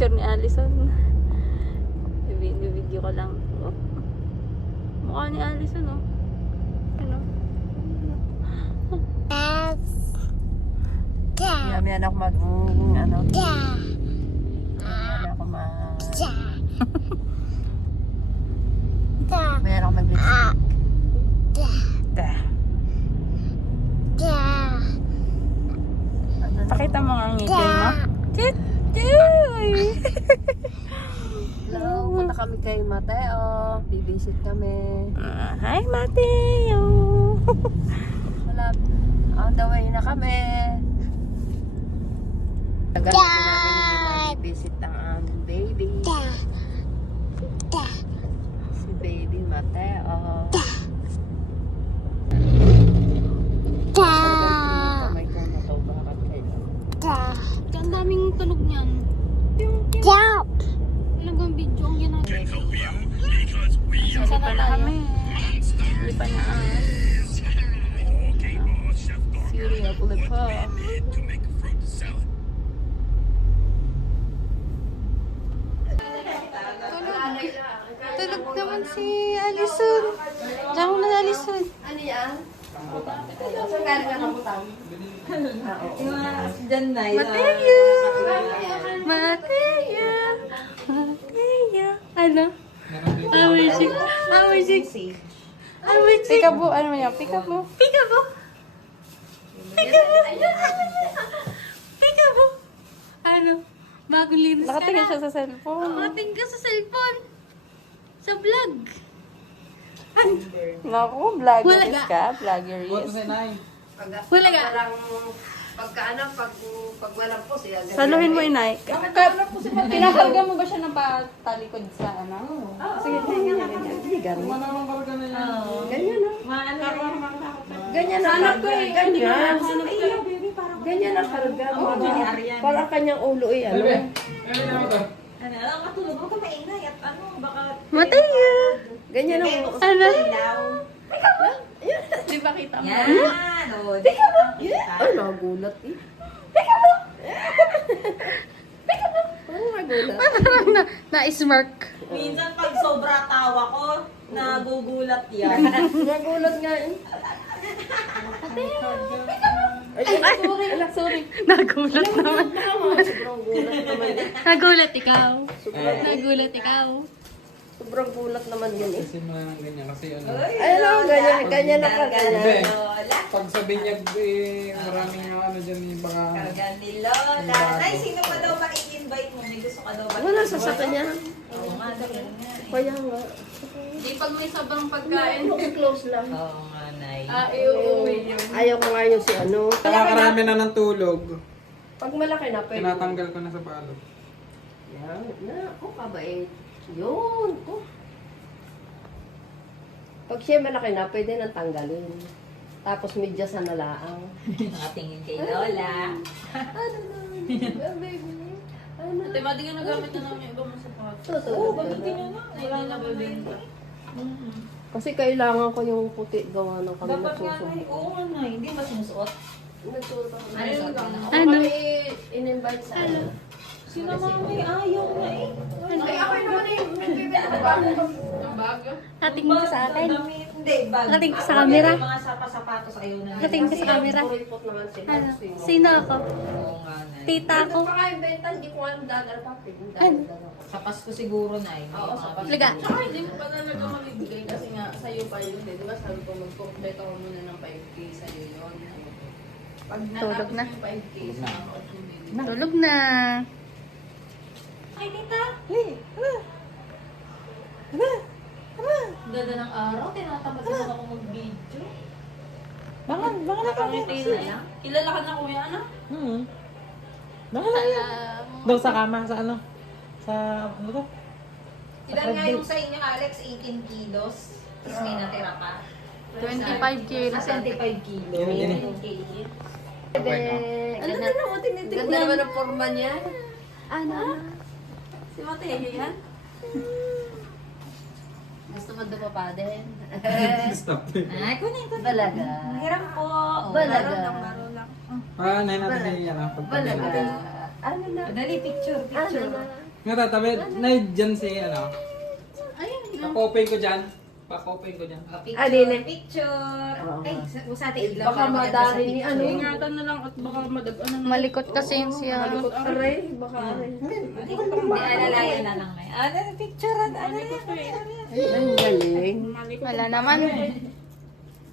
picture ni Allison. Video ko lang. Oh. Mukha ni Allison, oh. Ano? Yan ako mag, ano? Yan ako mag... Meron ako mag-lipstick. Pakita mo nga ang ngipin mo. Hello, punta kami kay Mateo. Bibisit kami. Hi, Mateo! Wala. On the way na kami. Tagal natin namin hindi mag-visit ang aming baby. Si baby Mateo. Kamay ko na to, bakit kayo? Ang daming tunog niyan. Talagang video ang ginagawa. Sasama na kami. Lipan na ang Syria Pulipa. Tulog naman si Allison. Diyan mo na Allison. Ano yan? Saan galing ang rambutan? Mateo! Mateo! Mateo! Ano? Amazing! Amazing! Amazing! Peekaboo! Ano yan? Peekaboo! Peekaboo! Peekaboo! Peekaboo! Ano? Bagong linis ka na. Nakatingin siya sa cellphone. Nakatingin ka sa cellphone. Sa vlog. Naku, vloggeries ka. Vloggeries. Wala ka. Pag walang po siya. Saluhin mo, inay. Kinakarga mo ba siya ng patalikod sa ano? Sige, ganyan. Ganyan na. Ganyan na. Anak ko eh. Ganyan. Ganyan na karga. Parang kanyang ulo eh. Ano? Matulog mo ka maingay at ano, baka... Mateo! Ganyan ang... Ano? Di ba kita mo? Yan! O, Ay, nagulat eh. Parang nagulat. Parang na-smirk. minsan pag sobra tawa ko, nagugulat yan. Nagulat nga eh. Sorry. Nagulat naman. Sobrang gulat naman eh. Nagulat ikaw. Nagulat ikaw. Sobrang gulat naman yun eh. Kasi mo na ng ganyan kasi ano. Ayun o, ganyan na ka, Hindi. ganyan. Pag sa binyag eh, maraming ano dyan eh, baka... Karga ni Lola. Nay, sino pa daw ma-invite mo? May gusto ka daw ba? Wala sa kanya. Oo nga, ganyan nga. Kaya nga. Di pag may sabang pagkain. Close lang. Oo nga, Nay. Iuwi yun. Ayaw ko nga yung si ano. Nakakarami na ng tulog. Pag malaki na, pwede. Tinatanggal ko na sa palo. Yan. Na, ako kabait. Yun. Oh. Pag siya malaki na, pwede nang tanggalin. Tapos medyas na nalaang. Nakatingin kay Lola. Ano na? Baby. Ano? Ate, ba di ka nagamit na namin yung ibang sapatos? Oo, gamitin nyo na. Wala na babenta. Kasi kailangan ko yung puti gawa ng kami Dapat nga, Nay. nagsusumbong. Oo nga, Nay. Hindi ba sinusuot? Ano in-invite sa ano? Sino mami? Ayaw na eh. Ay, ako naman yung nagbibenta ng bag. Natingin ka sa atin. Damit. Hindi, bag. Nakatingin ka sa camera. Mga sapatos ayaw na. Nakatingin ka sa camera. Kuripot naman sila. Ano? Sino ako? Oo nga, Nay. Tita ako. Ano pa kayo benta? Hindi ko alam dagal pa. Sa Pasko siguro, Nay. Oo, sa Pasko. Liga. Tsaka hindi mo pa talaga mamibigay kasi nga sa'yo pa yun. Di ba sabi ko mag-complete ako muna ng 5K sa'yo yun. Pag Tulog natapos na. yung 5K sa ako at bumili. Tulog na. Ay, tita. Ganda ng araw, tinatamad naman ako mag-video. Bangan na Nakangiti na yan. Kilala ka na kuya, ano? Doon sa kama, sa ano? Sa, ano to? Ilan nga yung sa inyo, Alex? 18 kilos. Tapos may natira pa. 25 kilos. 25 kilos. Yan. Ganda naman ang forma niya. Ano? Si Mateo yan? Gusto mo dumapa din? Stop. Ay, kunin ko. Balaga. Hiram po. Balaga. Laro lang. Ah, nahin natin yan ah. Balaga. Ano na? Dali, picture, Ano picture. na? Nga tatabi, na dyan si ano. Ayun. Pakopay ko dyan. Pakopay ko dyan. Picture, Ah, di na. picture. Oo. Ay, sa atin ilaw. Baka madari ni ano. Ingatan na lang at baka madaganan. Malikot kasi yun siya. Malikot aray, baka aray. Hindi, alalayan na lang ngayon. Ano, picture, ano yan? Ay, ang galing. Wala naman.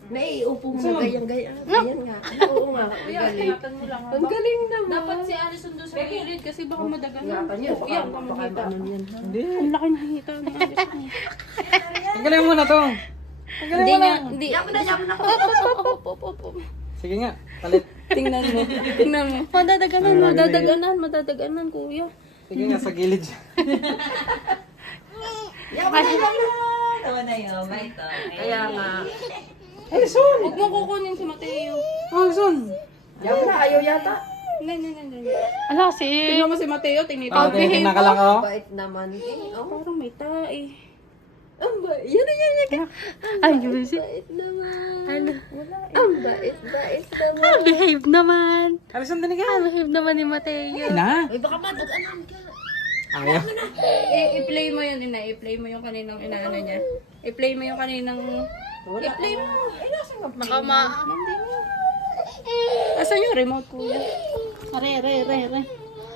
Naiupo mo na gayang-gayang. Ayan nga. Oo nga, ang galing. Ingatan mo lang. Ang galing naman. Dapat si Alison doon sa gilid kasi baka madaganan. Ingatan niya, baka ano yan. Hindi. Ang laki ng hita ni Alison. Tanggalin mo na to. Tanggalin mo na. Hindi. Sige nga, palit. Tingnan mo. Tingnan mo. Madadaganan, madadaganan, madadaganan, kuya. Sige nga, sa gilid siya. Ito na yun, ba ito? Kaya nga. Alison! Huwag mo kukunin si Mateo. Alison! Yan na, ayaw yata. Ala, si... Tingnan mo si Mateo, tingnan Ah, tingnan ka lang ako. Bait naman. Oh, Parang may tae. ang bait. Yan. Ay, yun si... Bait naman. Ano? Ang bait naman. Ah, behave naman. Alison, dinig ka. Ah, behave naman ni Mateo. Na. Uy, baka madaganan ka. Ayaw. I-play mo yun, ina. I-play mo yung kaninang inaano niya. I-play mo yung kaninang... I-play mo. Ay, nasa nga. Baka ma... Asan yung remote, kuya? Re.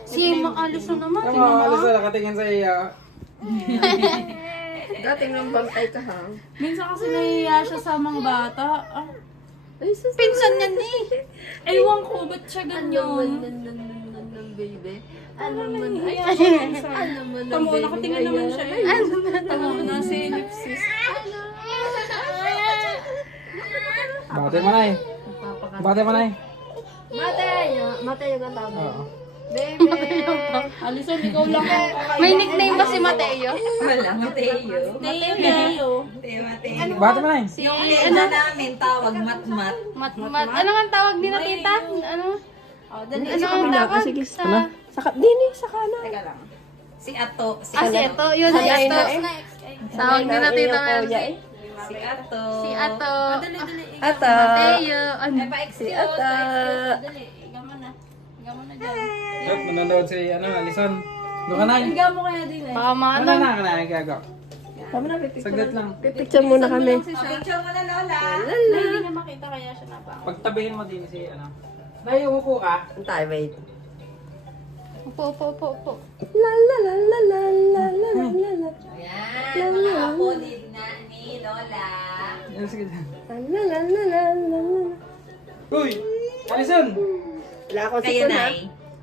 Si Alison naman. Ano mo, Alison, nakatingin sa iyo. Dating nang bantay ka ha. Minsan kasi nahihiya siya sa mga bata. Ah, Ay, sus. pinsan niya ni. Ewan ko, ba't siya ganyan? Baby. Ano man, Ayan, ano man ang Tamo, baby nakatingin naman ngayon. siya. Tamo, nasa ellipsis. Bate mo na eh. Bate mo na eh. Mateo ang tawag. Oo. Baby. Alison, ikaw lang ang kakain. May nickname ba si Mateo? Wala, Mateo. Mateo. Mateo. Bate mo na eh. Yung lenda namin, tawag mat-mat. Mat. Ano nga ang tawag nila, tita? Ano? Oh, dali. Ano ang tawag sa... Saka, dini, saka na. Teka lang. Si Ato. Si Ah, si ito. Yun, Sanay si na ito. eh. Tawag nila tita Mercy. Si Ato. Si Ato. Dali. Ata. Mateo. Ano? Ay, pa-excuse. Ata. Dali, iga mo na. Iga mo na dyan. Look, nanonood si Alison. Doon ka na eh. Iga mo kaya din eh. Baka Ano maano. na ka na, gago. Tama na, pipicture. Saglit lang. Pipicture muna kami. Si Sha. Picture mo na, Lola. Hindi niya makita kaya siya napaka. Pagtabihin mo din si ano. Dahil umupo ka. Antay, wait. Upo. La la la la la la la la la la. Ayan, mga apo ni Lola. Yan, sige. La la la la la la la. Uy! Alison! Wala ako si Kayo, Pon ha. Nay.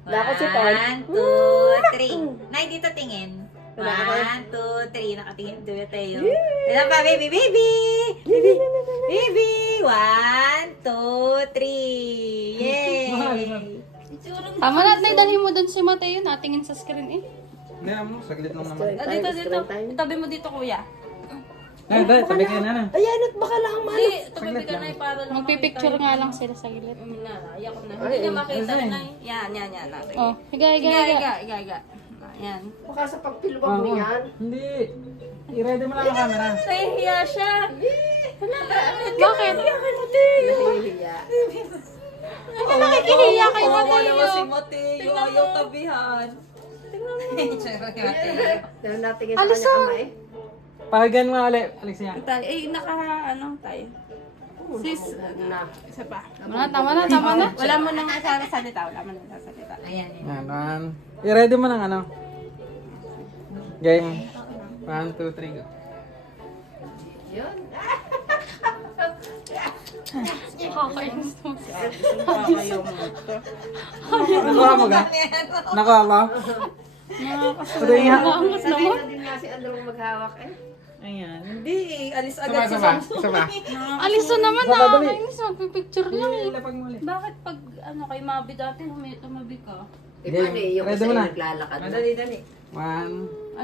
Wala ako si Pon. 1, 2, 3. Nay, dito tingin. Wala ako. 1, 2, 3. Nakatingin dito tayo. Ilan pa, baby? Baby! 1, 2, 3. Yay! Tama na, Nay. Dali mo dun si Mateo. Natingin sa screen eh. Hindi mo, saglit lang naman. Dito. Itabi mo dito, kuya. Nay, dahil, tabi kayo na na. Ayan, at baka lang man. Hindi, tumabi ka na para lang Magpipicture nga lang sila sa gilid. Iyak ko na. Hindi niya makita na. Yan. Natin. Oh, higa. Iga. Yan. Baka sa pagpilwag mo yan. Hindi. I-ready mo lang ang camera. Nahihiya siya. Bakit? Nahihiya. Ano nakikihiya kay Oo, Mateo? naman si Mateo. Ayaw tabihan. Tingnan mo. Charot ni Mateo. Dahil natingin sa kanya kamay. Pahagan mo ulit, Alexia. Tayo. Sis, Na. isa pa. Tama na. Wala mo nang sasalita. Ayan. Yan, one. I-ready mo ng ano. Game. 1, 2, 3, go. Kakainis mo. Nakuha mo ga? Nakuha mo? Pwede nga. Nakakaangas naman. Sanay na din nga si Andrew maghawak eh. Ayan. Hindi. Alis Isa agad pa, si isa pa. Alison naman Baka dali. nakakainis. Magpipicture lang eh. Lapag mo ulit. Bakit pag kay Mabi dati tumabi ka? Eh, paano eh, yung Ready kasi mo na? naglalakad. Dali. 1,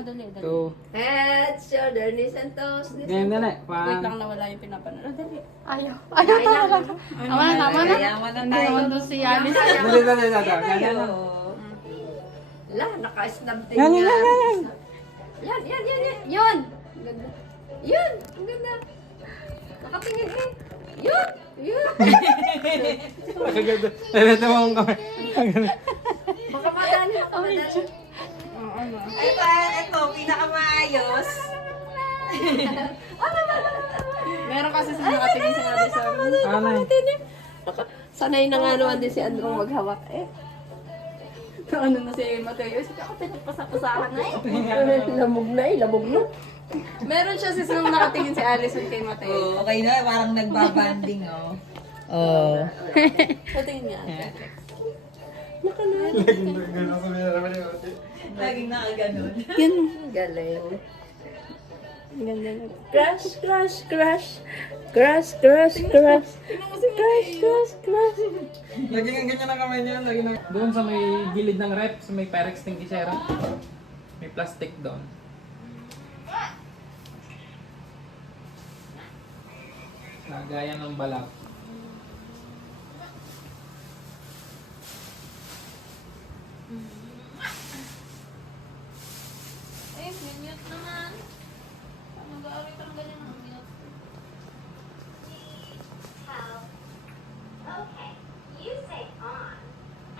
Dali. 2, Head, shoulder, knees, and toes. game na na. Wait 1, lang nawala yung pinapanood. Dali. Ayaw talaga. Tama na. Yaman na Hindi tayo. naman doon si Alice. dali. Yan. La, naka-snap din Yan. Yan. Yun. Ang ganda. Yun. Ang ganda. Nakatingin eh. Yun. Agad. Ready mo ang kamay. Baka madali. Ay, Ito, pinakamaayos. Meron kasi sa nakatingin sa natin sa Ano eh? sanay na nga naman din si Androng maghawak eh. Ano na si Mateo? Sige ako pinagpasapasahan na eh. Lamog na eh, lamog na. Meron siya sis nung nakatingin si Allison kay Mateo. Okay na, parang nagbabanding, oh. Patingin niya. Laging nakaganon. Galing. Ganda na. Crush, crush, crush. Crush, crush, crush. Crush, crush, crush. Laging ang ganyan ang kamay niya. Laging ang... Doon sa may gilid ng rep, sa may fire extinguisher. May plastic doon. Gaya ng balat. Eh, minute naman. Mag-aaral ka ng ganyan ng minute. Okay, you say on,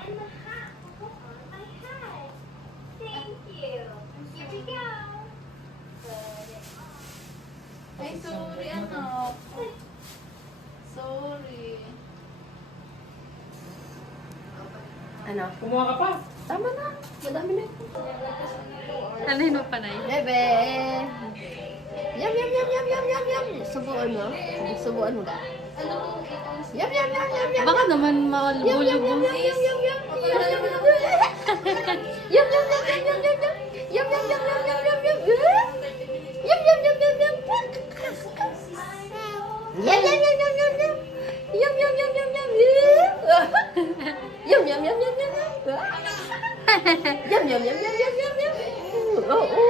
and the hat will go on my head. Thank you. Here we go. Put it on. Ay, sorry, anak. Sorry. Ano? Kumuha ka pa. Tama na. Madami na. Alin mo pa na yun? Bebe. Yum, yum, yum, yum, yum, yum, yum. Subuan mo. Subuan mo ka. Yum, yum, yum, yum, yum. Baka naman mawalbulog Yum, yung yum, yum, yum, yum. Yum, yum, yum, yum, yum, yum, yum. Yum, yum, yum, yum, yum, yum, yum. Yum, yum, yum, yum, yum. Yum, yum, yum, yum, yum, yum. Yum, yum, yum, yum, yum. Yum, yum, yum, yum, yum, yum. Yum, yum, yum, yum, yum, yum, yum. Oo.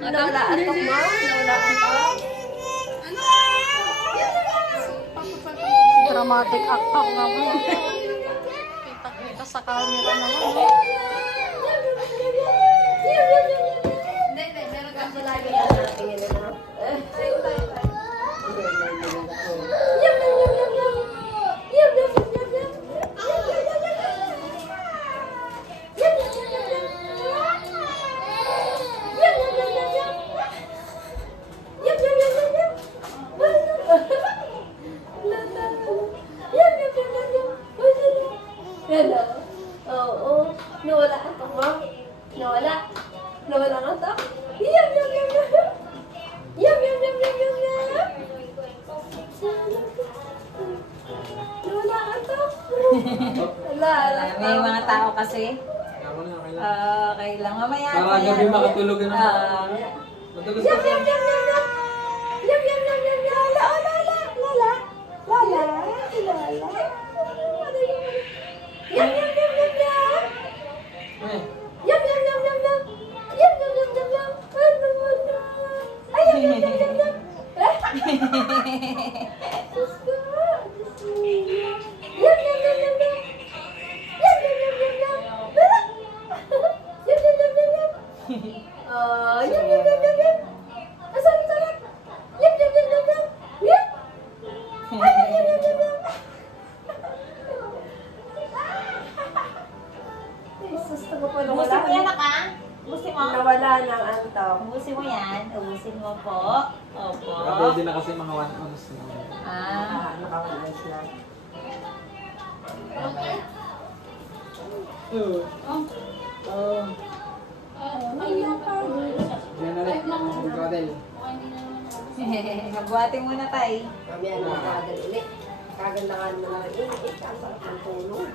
Ano? Nawala ang tok mo? Nawala ang tok? dramatic actor nga mo. Kita-kita sa camera naman. Hindi, meron ka sa lagi. Hello. Oo. Nawala ang tok mo? Nawala. Nawala ang tok? Yum, yum, yum, yum. Yum, yum, yum, yum, yum, yum. Nawala ang tok? Wala. May mga tao kasi. Ako na, okay lang. Okay lang. Mamaya. Para gabi makatulog na naman. Matulog Yum, ka yum, yum, yum, yum. Yum, yum, yum, yum, yum. Lala, lala, lala, lala, lala. Yum, yum, yum, yum, yum. Eh, Yum, yum, yum, yum, yum. Yum, yum, yum, yum, yum. Ano, ano. Ay, yum, yum, yum, yum, yum. Diyos ko. Yum, yum, yum, yum, yum. Yum, yum, yum, yum, yum. Yum, yum, yum, yum, yum. Yum, yum, yum, yum, yum. Ang sarap. Yum, yum, yum, yum, yum. Yum. Ay, yum, yum, yum, yum, yum. Ay, susto ko pa Ubusin mo yan, ka? Ubusin mo? Nawala ng antok. Ubusin mo yan. Ubusin mo po. Opo. pwede na kasi mga 1 ounce na. Nakawalis na. Yan na rin. Magkakadel. Magbuhati muna tayo. Mamaya na makagal ulit. Kagandahan mo na rin. Kasarap ng tulog.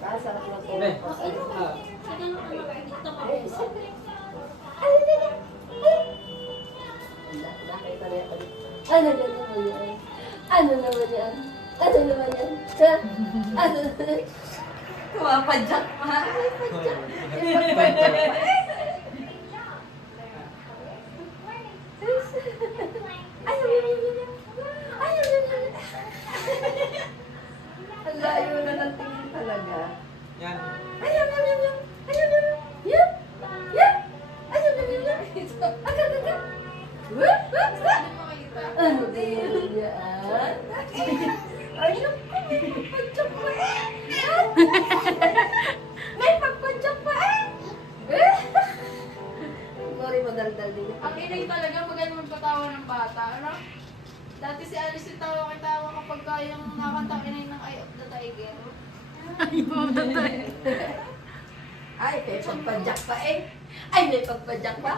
Kasarap ng Be. tulog. Ah. Nakita na yan. Ano naman yan? Ano naman yan? Ano naman yan? Ha? Ano naman yan? Kumapadyak pa. Ang layo na ng tingin talaga. Yan. Ayam, yam, yam, yam. Ayam, yam, yam. Yam. Yam. Ayam, yam, yam, yam. Agad, agad. Wup, wup, wup. Ano ba yan? Ay, naku. Padyak pa. tawa ng bata. Ano? Dati si Alice yung tawa kapag kayang nakantang inay ng Eye of the Tiger. Ay, may pagpadyak pa eh. Ay, may pagpadyak pa.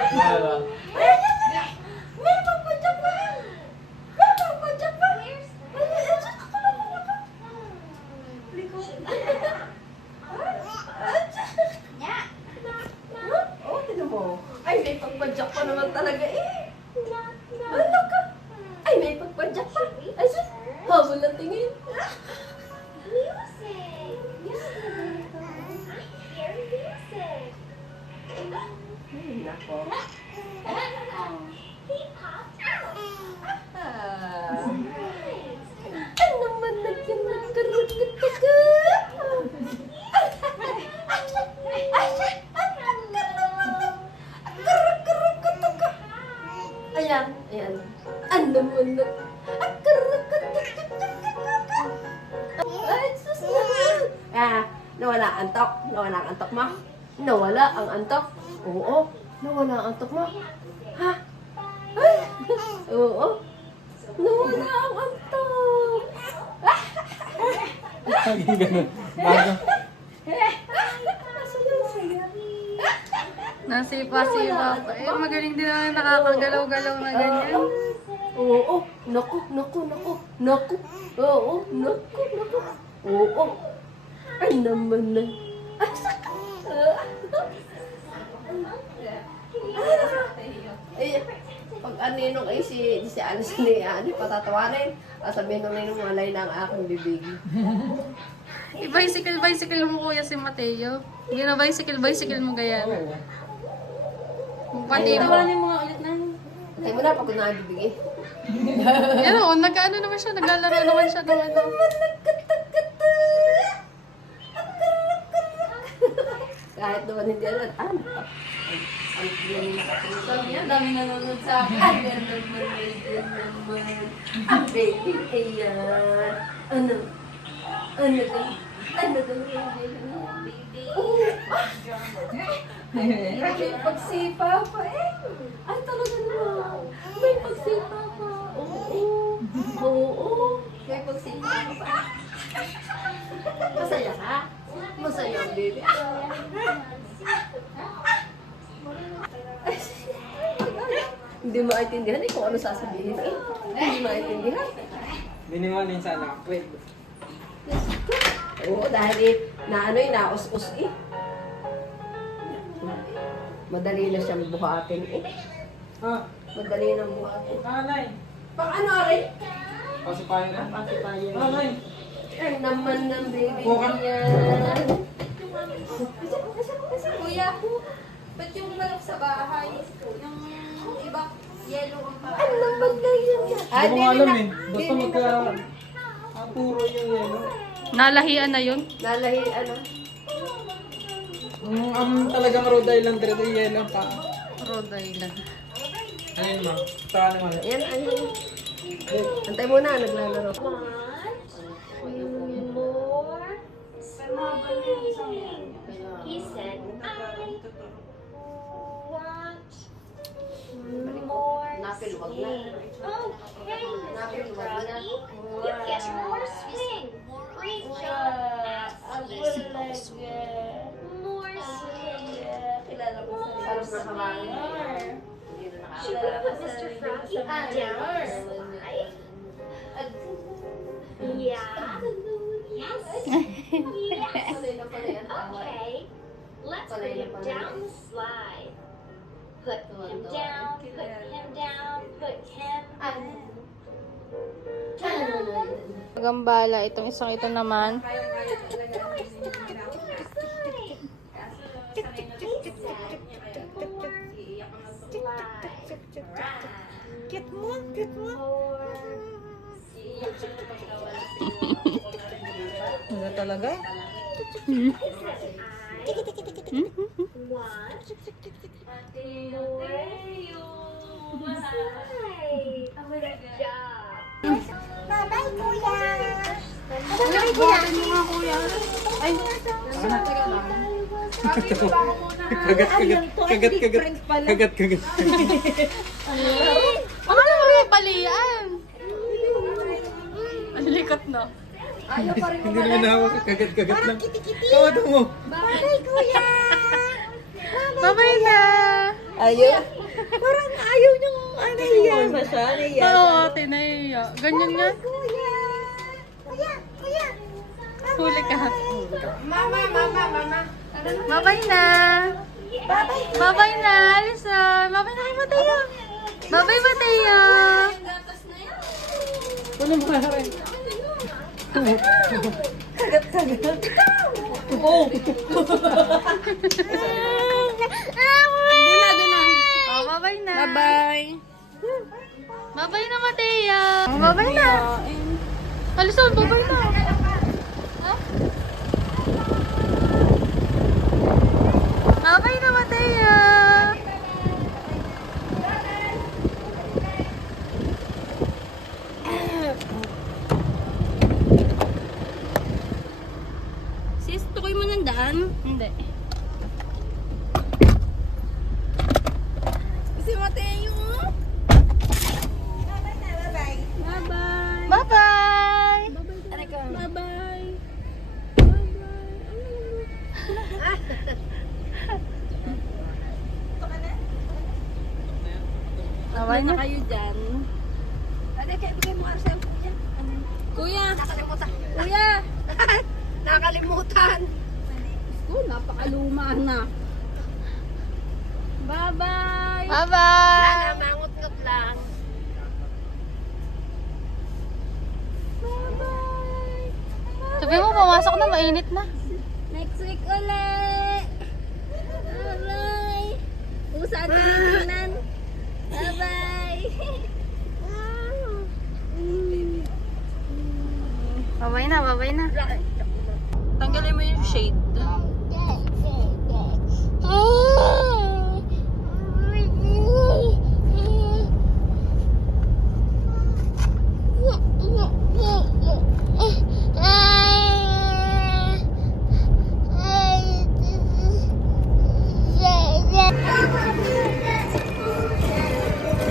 Wala. May pagpadyak pa. May pagpadyak pa. Oh, tinan mo. Ay, may pagpadyak pa naman talaga eh. Ano ka? Ay, may pagpadyak pa. Ay, sus. Habol na tingin. Music. Music. I hear music. Ay, nako. He popped out. Ano naman nagkaragataga? Ayan, ayan. Ano naman Ay, sus naman. Ah, nawala ang antok. Nawala ang antok mo? Nawala ang antok? Oo, nawala ang antok mo. Ha? Ay, oo. Nawala ang antok. Laging ganun. Bago. Saya-saya. Nasipa-sipa pa. Eh, magaling din naman nakakagalaw-galaw na ganyan. Oo, naku, naku, naku, naku. Oo, naku, naku. Oo. Ay naman na. Ay, sakit. Ay, pag aninong ay si Alice ni Ani, patatawanin. Sabihin nung ninong malay na ang aking bibig. I-bicycle mo kuya si Mateo. Hindi na bicycle mo ganyan. Oo. Pati mo. Patay mo na pag na ang bibig eh. Yan o, nag-ano naman siya, naglalaro naman siya ng ano. Kahit naman hindi alam, ang galing nakatingin. Sabi niya, dami nanonood sa akin. Ang ganda naman. Ang baby, ayan. Ano? Ano ka? Ano ka? May pagsipa pa eh. Ay, talaga naman. May pagsipa pa. Oo. Oo. May pagsipa pa. Masaya ka? Masaya ang baby. Hindi maintindihan eh kung ano sasabihin eh. Hindi maintindihan. Minimalin sana. Wait. Oo, dahil eh, na ano eh, naus-us eh. Madali na siyang buhatin eh. Ah, Madali na buhatin. nanay. Pang ano rin? Pasipayan ka. Pasipayan. Nanay. Ay naman ng baby Bukan. niyan. Kuya, ba't yung manok sa bahay, yung iba, yellow ang Ay parang? naman na yan. Hindi ko alam eh. Basta magka... puro yung yelo. Nalahian na yun. Nalahi, ano? Talagang Rhode Island red ay yelo pa. Rhode Island. Ano yun ma? Saan naman? Ayan, ayan. Antay mo na, naglalaro. More. He said, I want more. Napilwag na. Okay, Mr. Napilwag na. Froggy. You get more swing. Great job. More swing. Sarap na kamangin. Should we put Mr. Froggy down the slide? Yeah. Yes. Yes. Okay. Let's put him down the slide. Put him down, put him down, put him down. Gambala, itong isang ito naman. Cute mo, cute mo. Ano talaga? Bye-bye, Kuya! Buhatin mo nga kuya. Ay, Kagat. Ano naman palian? Ang likot na. Ayaw pa rin Hindi naman nahawak, kagat lang. Tawa mo. Bye, kuya! Babay na! Ayaw. Parang ayaw niyong nahiya ba siya? Nahiya siya. Oo, tinaiya. Ganyan nga. Kuya! Kuya! Huli ka. Mama. Babay na! Babay na, Alison! Babay na kay Mateo! Babay, Mateo! Ano mo na rin? Oh, babay na! Bye-bye! Babay na, Mateo! Oh, babay na! Alison, babay na! Ha? Babay na, Mateo! Sis, tukoy mo ng daan? Hindi. Si Mateo! Bye-bye! Bye-bye! Bye-bye! Bye-bye na kayo dyan. Bigay mo ang cellphone niya. Kuya! Nakalimutan. Kuya! Nakalimutan. Napakaluma na. Bye-bye! Bye-bye! Mangut-ngut lang. Sabi mo, pumasok na, mainit na. Next week ulit. Bye-bye. Usa at tinitingnan. Bye-bye. Babay na, babay na. Tanggalin mo yung shade.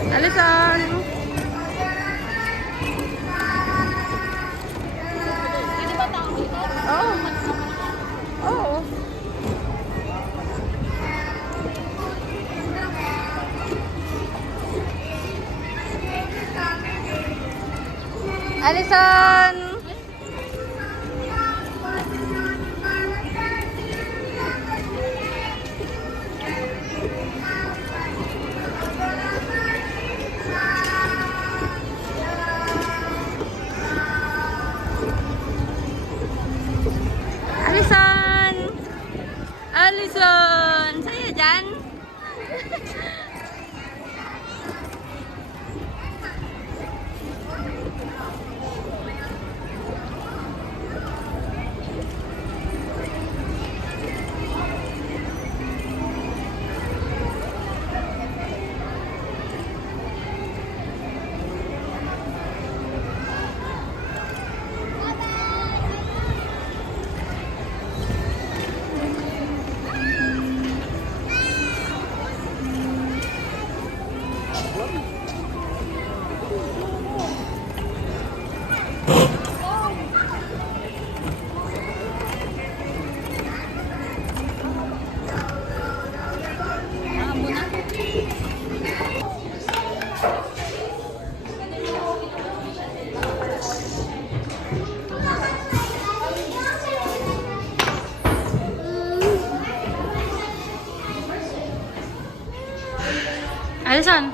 Alison! Oo. Oo. Alison! Alison! Alison! Saya dyan? Alison!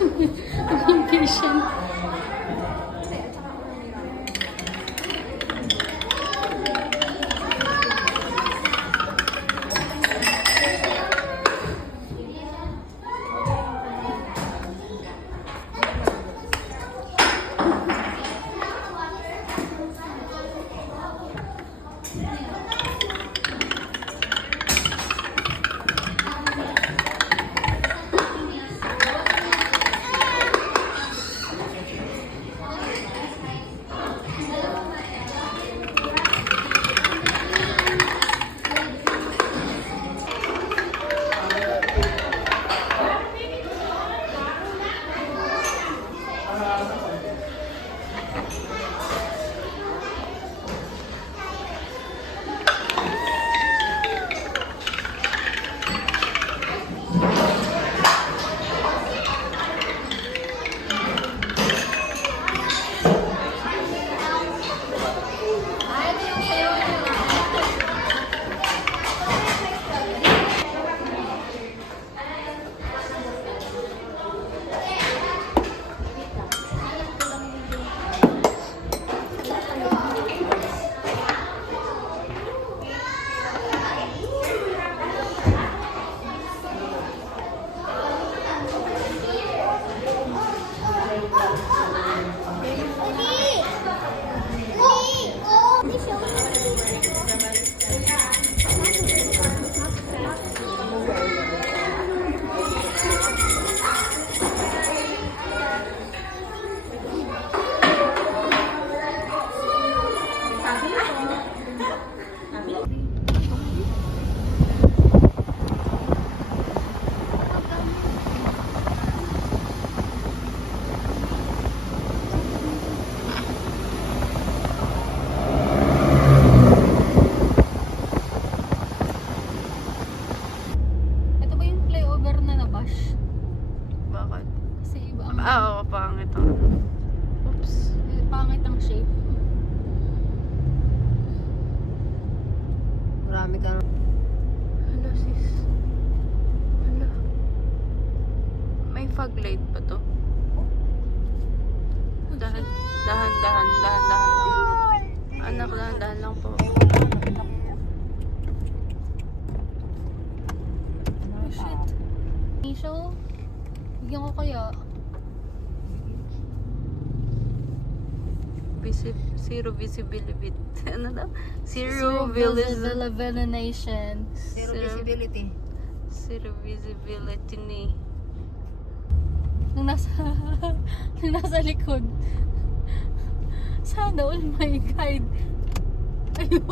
Ang patient. Ito ba yung flyover na nabash? Bakit? Kasi iba ang Oo, pangit to. Oops. pangit ang shape. Marami ka na. Hala sis. Hala. May fog light pa to. Dahan lang. Anak, dahan lang po. Oh shit. Show. Bigyan ko kaya. Zero visibility. Ano daw? Zero illumination. Zero visibility. Zero visibility ni. Nung nasa likod. Sana all my guide. Ayun.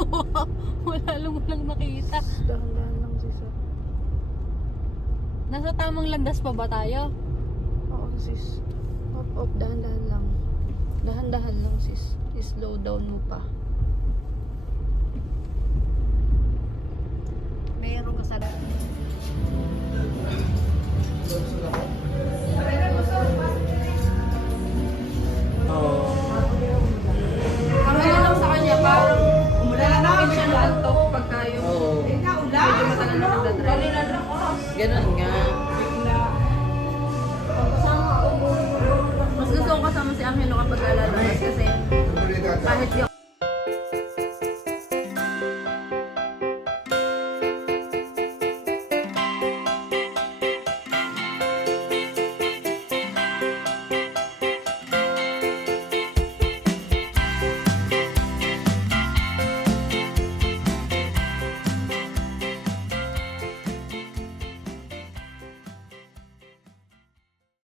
Walang nakita. Dahan lang sis. Nasa tamang landas pa ba tayo? Oo sis. Op, dahan lang. Dahan lang sis. Slow down mo pa. Meron ka sa